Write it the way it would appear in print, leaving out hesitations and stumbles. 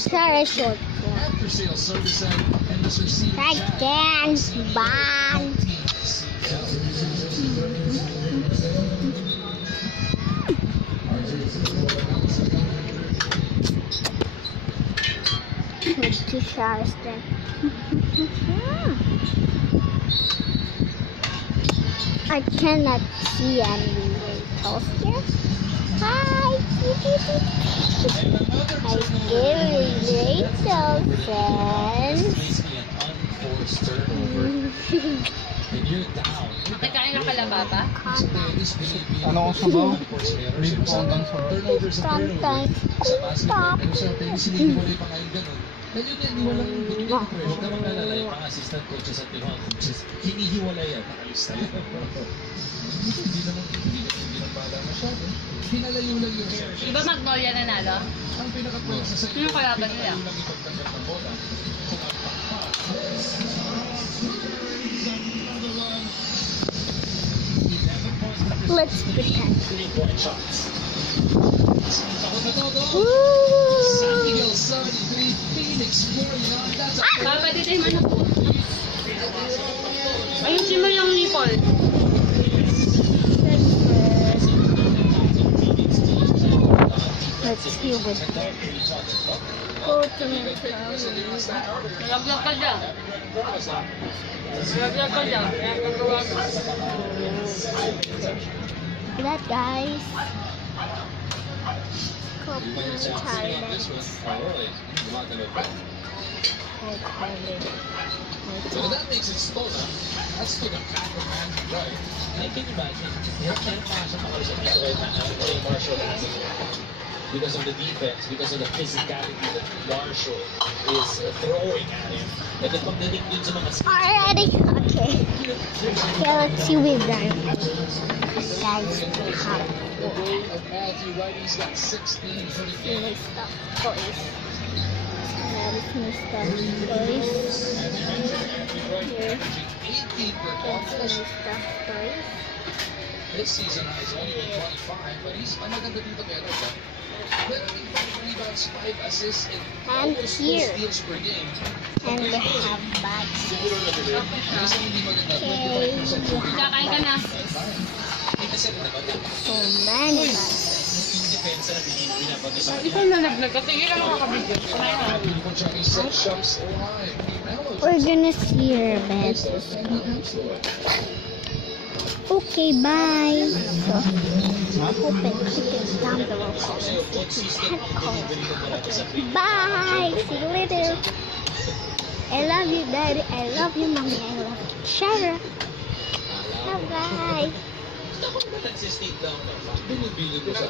Sorry, short. Dance band. With 2 showers then. I cannot see any vehicles here. Hi! I give little friends. Nagkain ka pala bata? Ano ko sabaw? Leave ko hanggang sa Sometimes. Stop. Huwag ka mag-alala yung mga assistant coaches at yung mga coaches. Hinihiwalay yan. Nakalista yan. Hindi naman bala masyado. Pinalayo lang yung search. Di ba Magnolia nanalo? Ang pinaka-point sa sa'yo. Sino kalaban nila? Pinalayo lang yung pagtanggap ng bola. Let's pretend. 3-point shots. Woo! San Miguel 73, Phoenix 49. That's a Papa, dito yung manok po. Ayusin mo yung nipple. Let's see what go to my Nalaglag ka dyan. Nalaglag ka dyan. Kaya kagawa mo. that guys. Thailand. So that makes it Stola. That's to the back of man right. And can you imagine? Marshall has it. Because of the defense, because of the physicality that Marshall is throwing at him. And then pagdating dun sa mga Already? Okay. Okay, let's see with them. Guys, the goal of Matthew Wright, he's got 16 for the game. Mr. Toys. That is Mr. Toys. Here. 18 per That's contest. Mr. Toys. This season has only been 25, but he's maganda dito pero siya. 5 rebounds, 5 assists, and almost 2 here. steals per game. And they have bags. Siguro na din. Kasi hindi maganda, 25% shooting. Kakain ka na. Kasi naman, So many bags. yung depensa na pinapag-usapan. Ikaw na nagnatigil ang mga kabigyan. Kumain na. Beautiful job, he set shots alive. We're gonna see your bed. Okay, bye. So, I hope and click it down below. Bye. See you later. I love you, Daddy. I love you, Mommy. I love you, Shara. Bye bye. Ako naman nagsistate lang. Binibili ko sa...